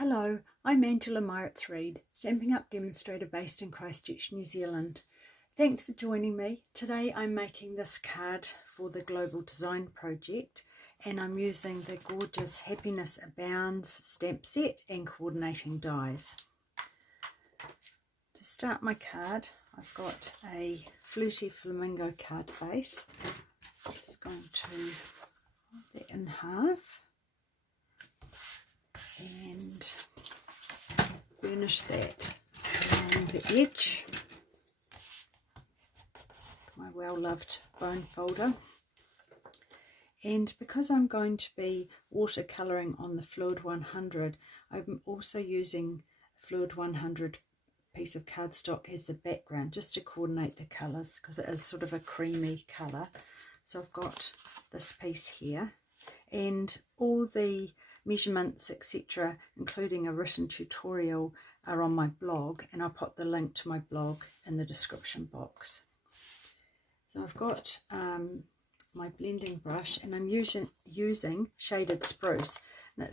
Hello, I'm Angela Meiritz-Reid, Stampin' Up demonstrator based in Christchurch, New Zealand. Thanks for joining me. Today I'm making this card for the Global Design Project and I'm using the gorgeous Happiness Abounds Stamp Set and coordinating dies. To start my card, I've got a Fluty Flamingo card base. I'm just going to fold that in half and burnish that along the edge. My well-loved bone folder. And because I'm going to be watercolouring on the Fluid 100, I'm also using Fluid 100 piece of cardstock as the background just to coordinate the colours because it is sort of a creamy colour. So I've got this piece here and all the measurements etc, including a written tutorial, are on my blog, and I'll put the link to my blog in the description box. So I've got my blending brush and I'm using shaded spruce, and I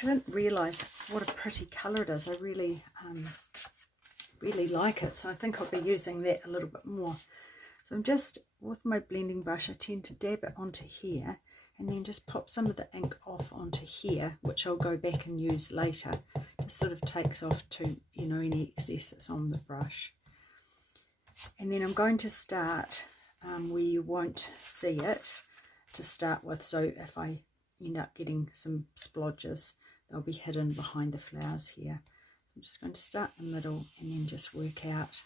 didn't realise what a pretty colour it is. I really like it, so I think I'll be using that a little bit more. So I'm just, with my blending brush, I tend to dab it onto here and then just pop some of the ink off onto here, which I'll go back and use later. Just sort of takes off to, you know, any excess that's on the brush. And then I'm going to start where you won't see it to start with, so if I end up getting some splodges, they'll be hidden behind the flowers here. I'm just going to start in the middle and then just work out.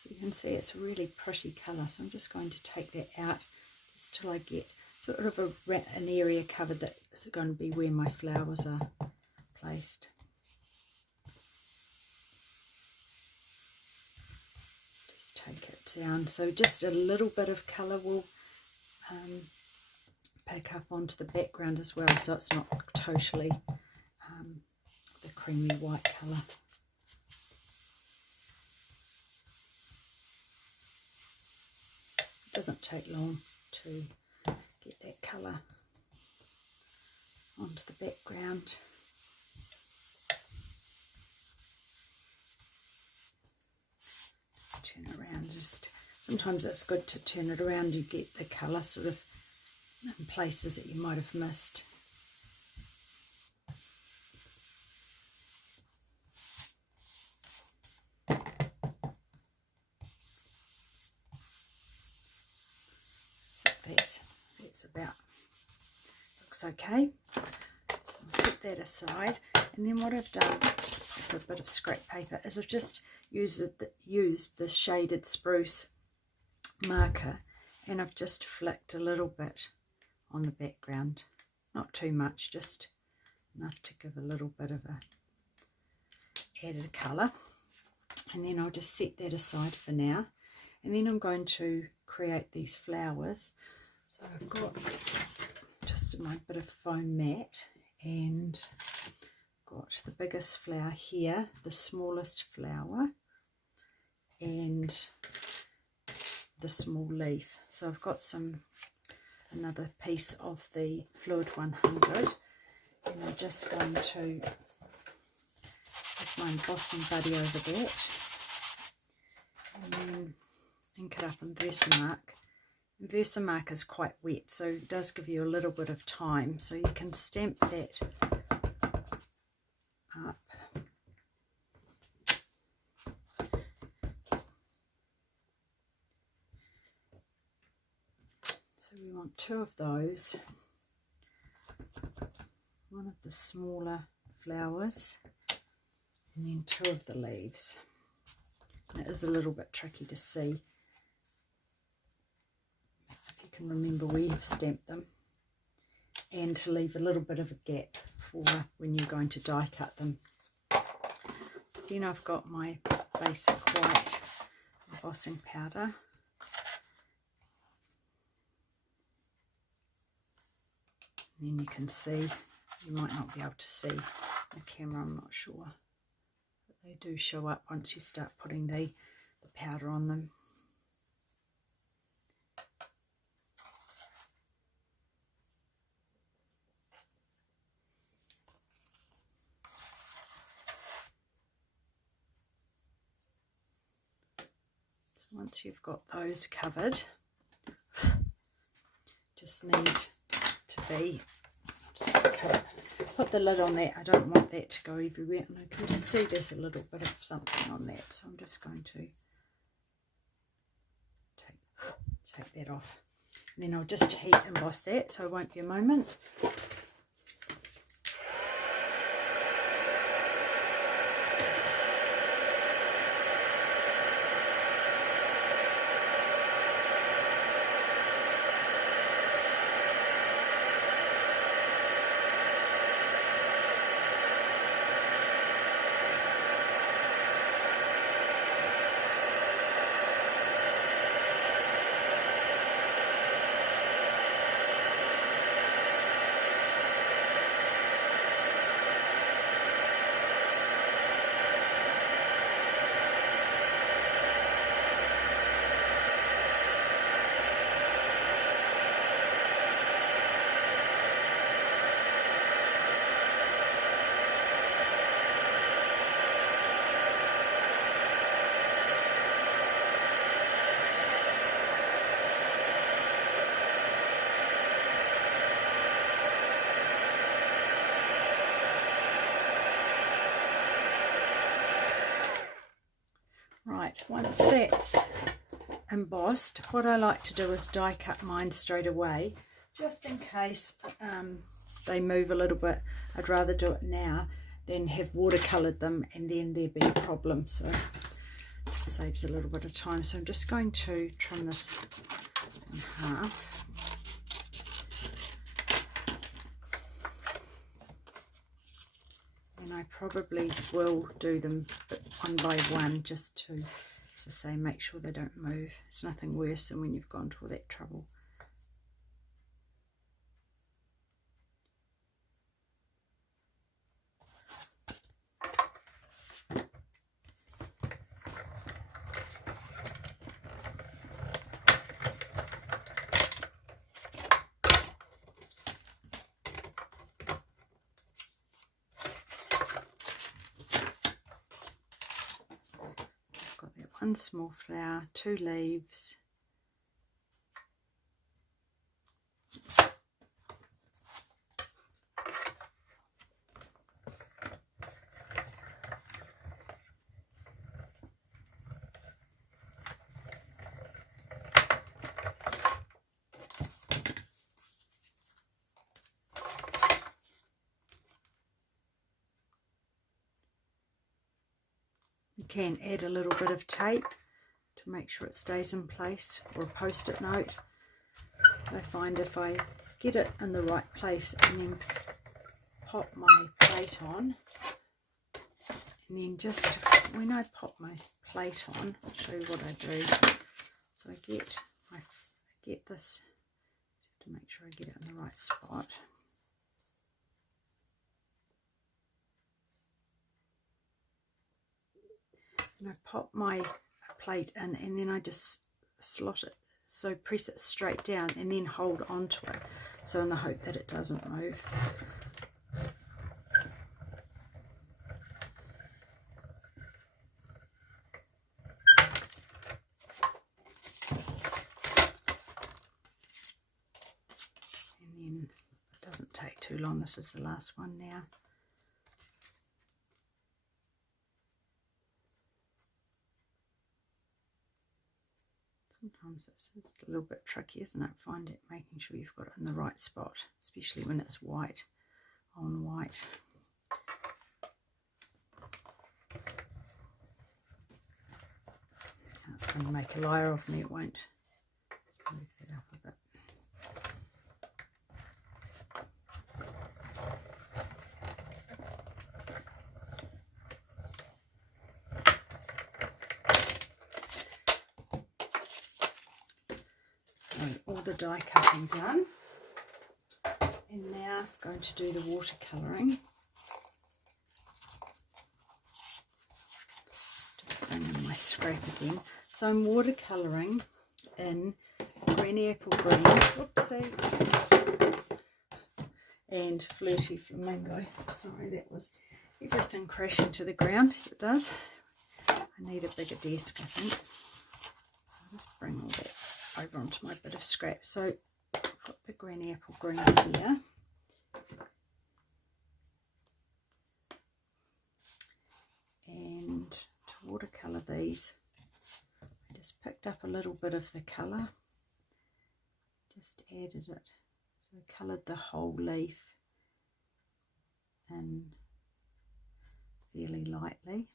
So you can see it's a really pretty colour, so I'm just going to take that out just till I get sort of an area covered that's going to be where my flowers are placed. Just take it down, so just a little bit of colour will pick up onto the background as well, so it's not totally the creamy white colour. It doesn't take long to get that colour onto the background. Turn it around, just sometimes it's good to turn it around, you get the colour sort of in places that you might have missed. That's about, looks okay. So I'll set that aside, and then what I've done, just pop a bit of scrap paper, is I've just used this shaded spruce marker and I've just flicked a little bit on the background, not too much, just enough to give a little bit of a added colour, and then I'll just set that aside for now. And then I'm going to create these flowers. So I've got just my bit of foam mat and got the biggest flower here, the smallest flower, and the small leaf. So I've got another piece of the Fluid 100, and I'm just going to put my embossing buddy over that and then ink it up in Versamark. Versamark is quite wet, so it does give you a little bit of time, so you can stamp that up. So we want two of those, one of the smaller flowers and then two of the leaves. And it is a little bit tricky to see if you can remember where you've stamped them, and to leave a little bit of a gap for when you're going to die cut them. Then I've got my basic white embossing powder. And then you can see, you might not be able to see the camera, I'm not sure, but they do show up once you start putting the powder on them. once you've got those covered, just need to be, put the lid on that. I don't want that to go everywhere, and I can just see there's a little bit of something on that, so I'm just going to take that off, and then I'll just heat emboss that, so it won't be a moment. Right, once that's embossed, what I like to do is die cut mine straight away, just in case they move a little bit. I'd rather do it now than have watercoloured them and then there be a problem, so it saves a little bit of time. So I'm just going to trim this in half. And I probably will do them one by one, just to, as I say, make sure they don't move. It's nothing worse than when you've gone to all that trouble. One small flower, 2 leaves, you can add a little bit of tape to make sure it stays in place, or a post-it note. I find if I get it in the right place and then pop my plate on, and then just when I pop my plate on, I'll show you what I do. So I get this, to make sure I get it in the right spot. And I pop my plate in, and then I just slot it, so press it straight down and then hold onto it, so in the hope that it doesn't move. And then it doesn't take too long. This is the last one now. Sometimes it's a little bit tricky, isn't it? Find it, making sure you've got it in the right spot, especially when it's white on white. It's going to make a liar of me, it won't. Let's move that up a bit. All the die cutting done, and now I'm going to do the watercolouring. Just bring in my scrap again. So I'm watercolouring in green apple green, whoopsie, and flirty flamingo. Sorry, that was everything crashing to the ground as it does. I need a bigger desk, I think. bring all that over onto my bit of scrap. So put the green apple green here. And to watercolour these, I just picked up a little bit of the colour, just added it, so I coloured the whole leaf in fairly lightly.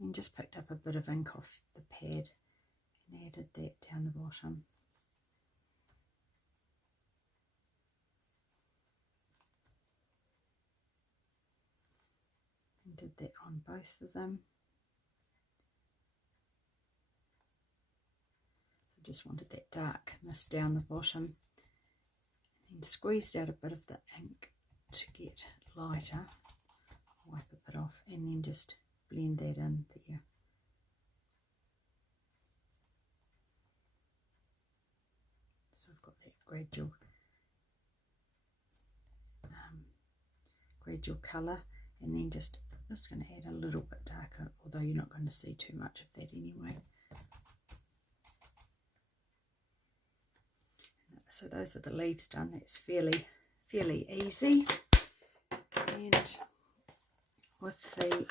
And just picked up a bit of ink off the pad and added that down the bottom. And did that on both of them. So just wanted that darkness down the bottom. And then squeezed out a bit of the ink to get lighter. Wipe a bit off and then just blend that in there. So I've got that gradual colour, and then just going to add a little bit darker, although you're not going to see too much of that anyway. So those are the leaves done. That's fairly easy. And with the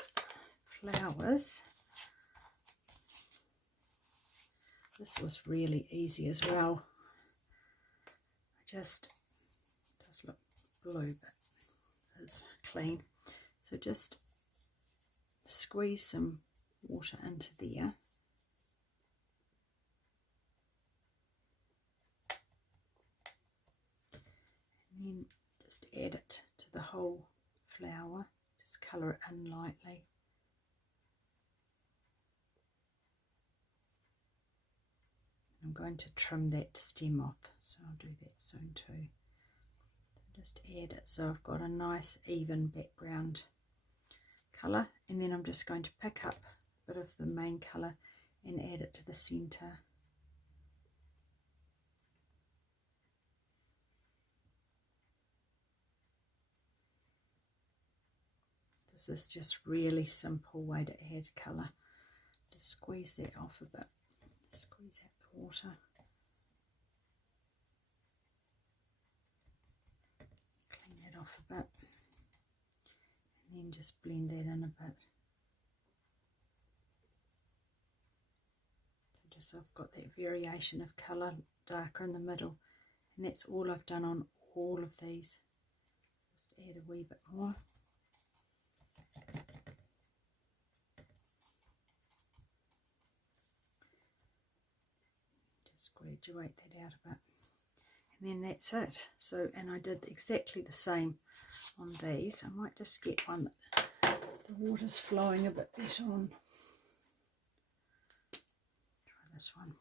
flowers, this was really easy as well. It does look blue, but it's clean. So just squeeze some water into there. And then just add it to the whole flower. Just colour it in lightly. I'm going to trim that stem off, so I'll do that soon too. So just add it so I've got a nice even background colour, and then I'm just going to pick up a bit of the main colour and add it to the centre. This is just really simple way to add colour. Just squeeze that off a bit. Squeeze out the water. Clean that off a bit. And then just blend that in a bit. So just so I've got that variation of colour, darker in the middle. And that's all I've done on all of these. Just add a wee bit more. Graduate that out a bit, and then that's it. So, and I did exactly the same on these. I might just get one that the water's flowing a bit better on. Try this one.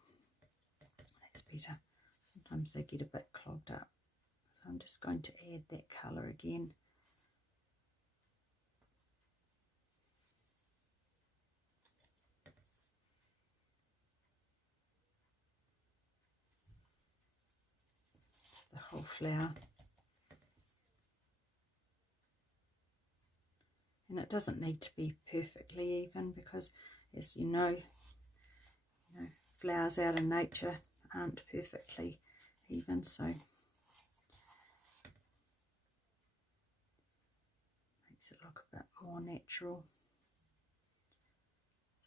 That's better. Sometimes they get a bit clogged up. So I'm just going to add that colour again. The whole flower, and it doesn't need to be perfectly even, because as you know, flowers out in nature aren't perfectly even, so makes it look a bit more natural.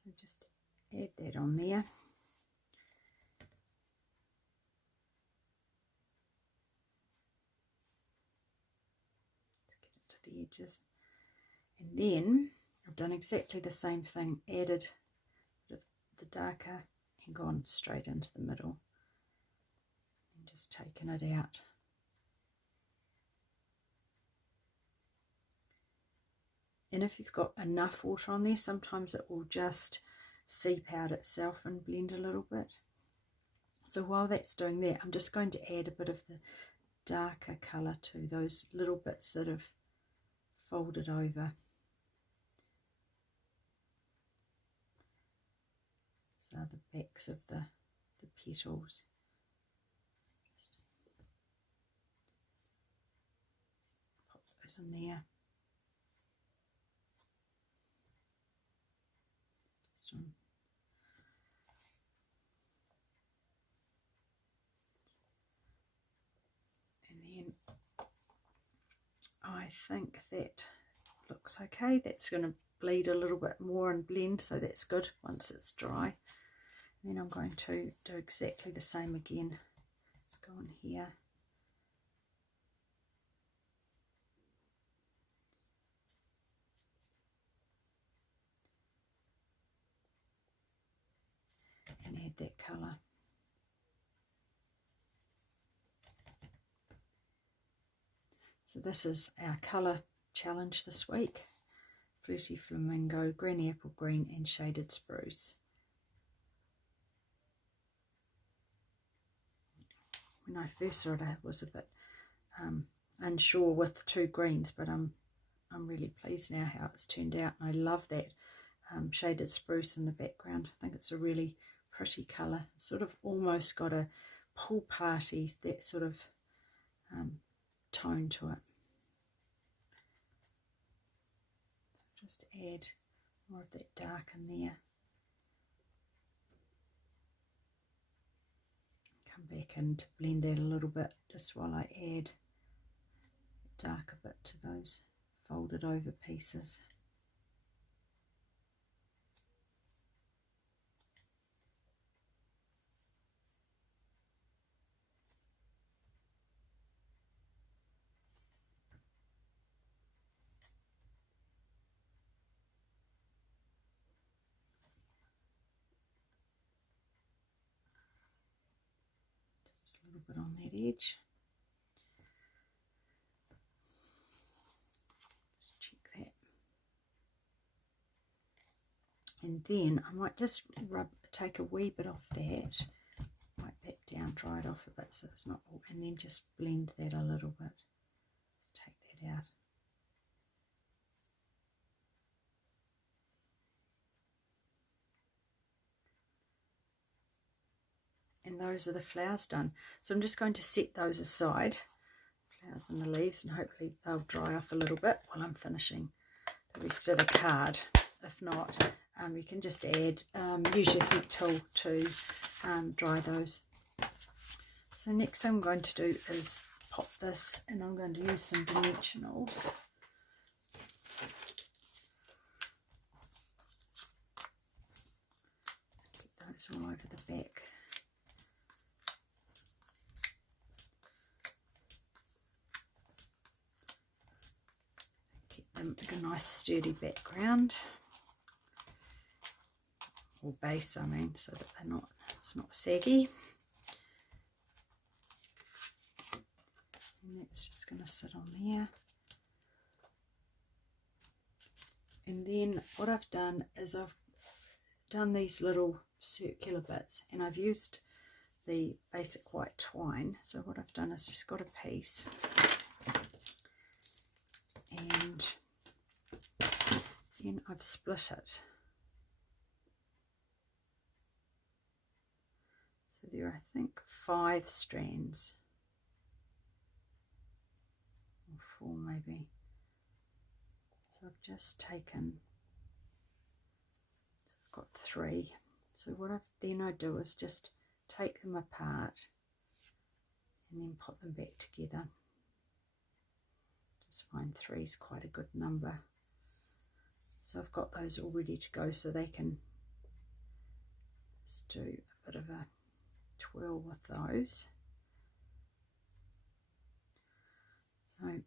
So just add that on there. The edges, and then I've done exactly the same thing, added the darker and gone straight into the middle and just taken it out. And if you've got enough water on there, sometimes it will just seep out itself and blend a little bit. So while that's doing that, I'm just going to add a bit of the darker colour to those little bits that have folded over. So the backs of the petals. Just pop those in there. So, and then I think that looks okay. That's going to bleed a little bit more and blend, so that's good once it's dry. And then I'm going to do exactly the same again. Let's go in here. And add that colour. So this is our colour challenge this week. Flirty Flamingo, Green Apple Green and Shaded Spruce. When I first saw it, I was a bit unsure with 2 greens, but I'm really pleased now how it's turned out. And I love that Shaded Spruce in the background. I think it's a really pretty colour. Sort of almost got a pool party, that sort of tone to it. Just add more of that dark in there. Come back and blend that a little bit just while I add the darker bit to those folded over pieces. A little bit on that edge. Just check that. And then I might just take a wee bit off that, wipe that down, dry it off a bit so it's not all, and then just blend that a little bit. Just take that out. And those are the flowers done. So I'm just going to set those aside, flowers and the leaves, and hopefully they'll dry off a little bit while I'm finishing the rest of the card. If not, you can just add, use your heat tool to dry those. So next thing I'm going to do is pop this, and I'm going to use some dimensionals. Get those all over the back. Make a nice sturdy background, or base I mean, so that they're not, it's not saggy. And that's just going to sit on there. And then what I've done is I've done these little circular bits, and I've used the basic white twine. So what I've done is just got a piece, and then I've split it. So there are, I think, 5 strands, or 4 maybe. So I've just taken, I've got 3. So what I do is just take them apart and then put them back together. Just find 3 is quite a good number. So I've got those all ready to go, so they can just do a bit of a twirl with those. So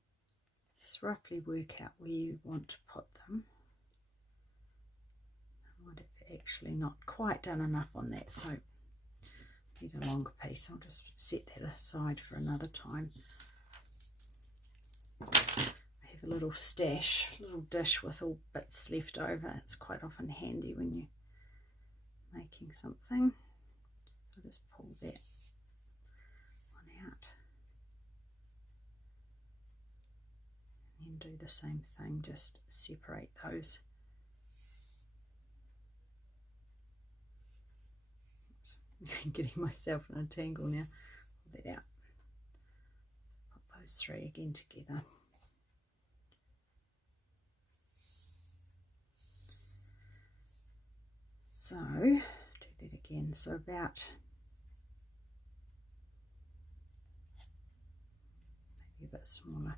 just roughly work out where you want to put them. I might have actually not quite done enough on that, so I need a longer piece. I'll just set that aside for another time. A little stash, little dish with all bits left over. It's quite often handy when you're making something. So just pull that one out and then do the same thing, just separate those. Oops, I'm getting myself in a tangle now. Pull that out. Put those 3 again together. So do that again, so about maybe a bit smaller.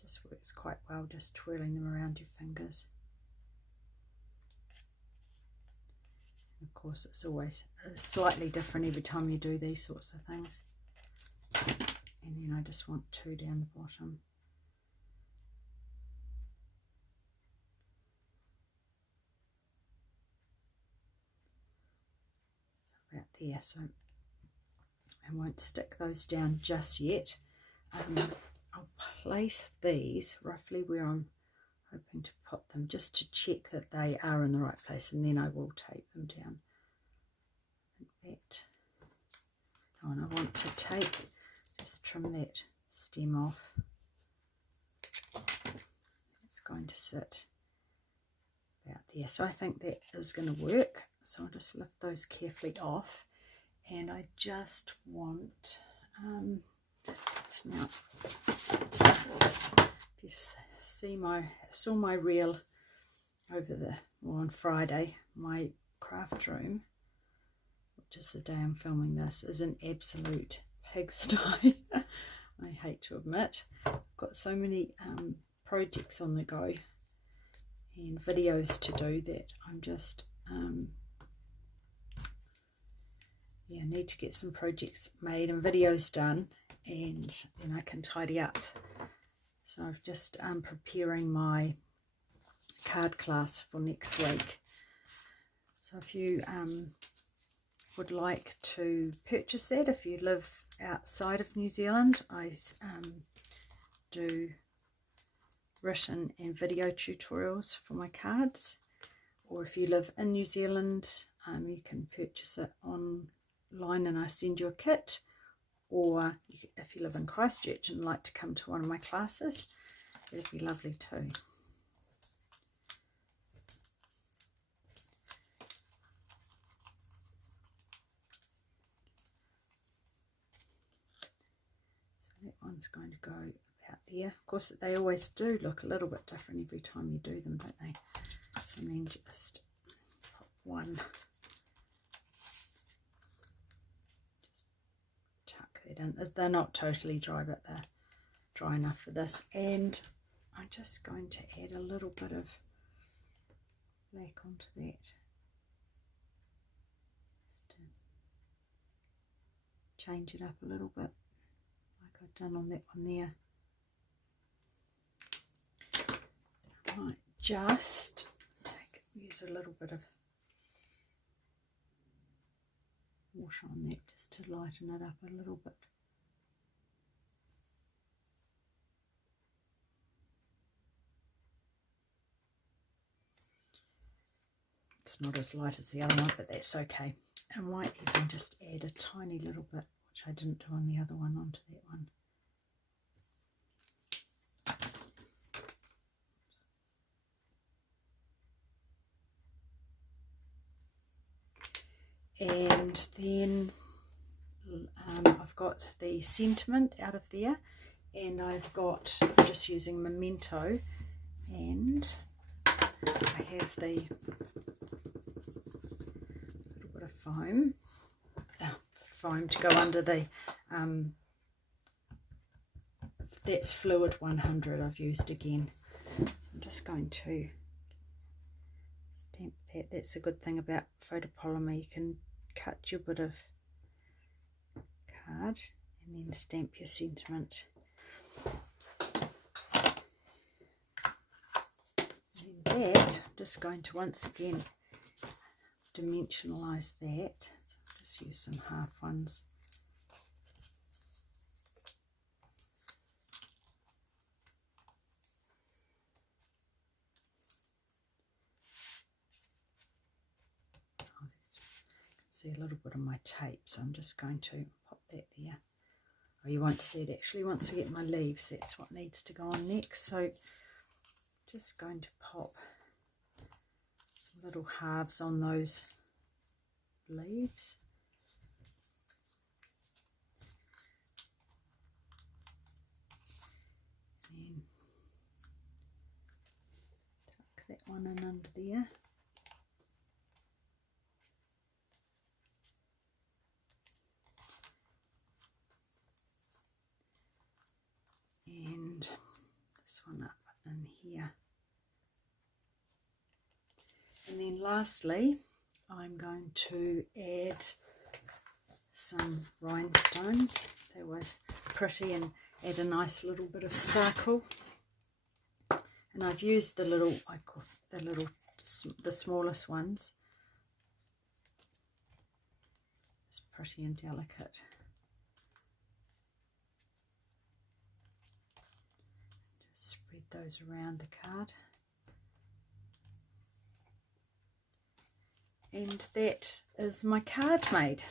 Just works quite well, just twirling them around your fingers. And of course it's always slightly different every time you do these sorts of things. And then I just want 2 down the bottom. So about there, so I won't stick those down just yet. I'll place these roughly where I'm hoping to put them, just to check that they are in the right place, and then I will tape them down. Like that. Oh, and I want to just trim that stem off. It's going to sit about there. So I think that is going to work. So I'll just lift those carefully off, and I just want now, if you saw my reel on Friday, my craft room, which is the day I'm filming this, is an absolute pigsty. I hate to admit. I've got so many projects on the go and videos to do that I'm just I need to get some projects made and videos done, and then I can tidy up. So I've just preparing my card class for next week. So if you would like to purchase that, if you live outside of New Zealand, I do written and video tutorials for my cards. Or if you live in New Zealand, you can purchase it online and I send you a kit. Or if you live in Christchurch and like to come to one of my classes, it'd be lovely too. So that one's going to go about there. Of course, they always do look a little bit different every time you do them, don't they? So then just put one. In. They're not totally dry, but they're dry enough for this, and I'm just going to add a little bit of black onto that, just to change it up a little bit like I've done on that one there. I might just use a little bit of wash on that just to lighten it up a little bit. It's not as light as the other one, but that's okay. I might even just add a tiny little bit, which I didn't do on the other one, onto that one. And then I've got the sentiment out of there, and I'm just using Memento, and I have the little bit of foam to go under the that's Fluid 100 I've used again. So I'm just going to stamp that. That's a good thing about photopolymer, you can cut your bit of card and then stamp your sentiment. And that, I'm just going to once again dimensionalize that. So I'll just use some half ones. See a little bit of my tape, so I'm just going to pop that there. Oh, you won't see it actually once I get my leaves, that's what needs to go on next. So just going to pop some little halves on those leaves. Then tuck that one in under there. one up in here. And then lastly, I'm going to add some rhinestones. They was pretty and add a nice little bit of sparkle. And I've used the little, the smallest ones. It's pretty and delicate. Just spread those around the card. And that is my card made.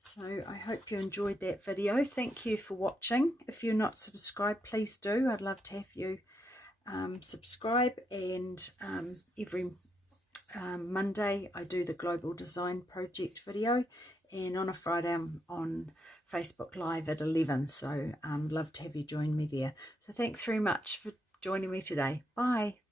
So I hope you enjoyed that video. Thank you for watching. If you're not subscribed, please do. I'd love to have you subscribe. And every Monday I do the Global Design Project video, and on a Friday I'm on Facebook Live at 11. So love to have you join me there. So thanks very much for joining me today. Bye.